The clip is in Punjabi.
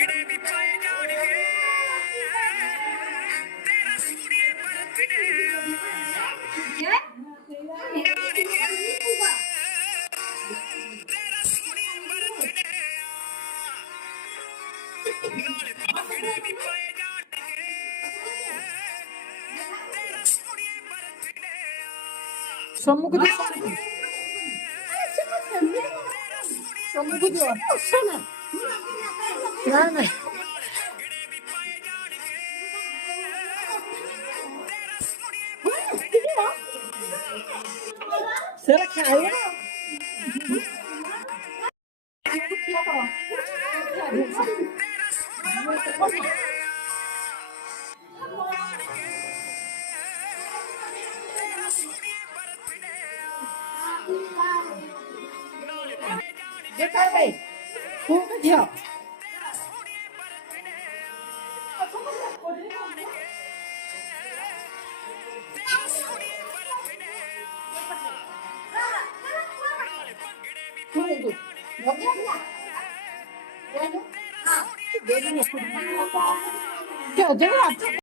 ਭੰਗੜੇ ਵੀ ਪਾਏ ਜਾਣਗੇ ਤੇਰਾ ਸੋਹਣੀਏ ਬਰਥਡੇ ਤੇਰਾ ਸੋਹਣੀਏ ਬਰਥਡੇ ਨਾਲੇ ਭੰਗੜੇ ਵੀ ਪਾਏ ਜਾਣਗੇ ਤੇਰਾ ਸੋਹਣੀਏ ਬਰਥਡੇ সম্মুখে সম্মুখে দিও না না ਭੰਗੜੇ ਵੀ ਪਾਏ ਜਾਣਗੇ ਤੇਰਾ ਸੋਹਣੀਏ ਬਰਥਡੇ সেরা খাইয়া ਤੇਰਾ ਸੋਹਣੀਏ ਬਰਥਡੇ ਤੇਰਾ ਸੋਹਣੀਏ ਬਰਥਡੇ ਨਾਲੇ ਪਾਏ ਜਾਣਗੇ যেটা ভাই খুব দিও ਤੇਰਾ ਸੋਹਣੀਏ ਬਰਥਡੇ ਤੇਰਾ ਸੋਹਣੀਏ ਬਰਥਡੇ ਨਾਲੇ ਭੰਗੜੇ ਵੀ ਪਾਏ খুব ਜਾਣਗੇ দিও দেরি না কেউ দেবে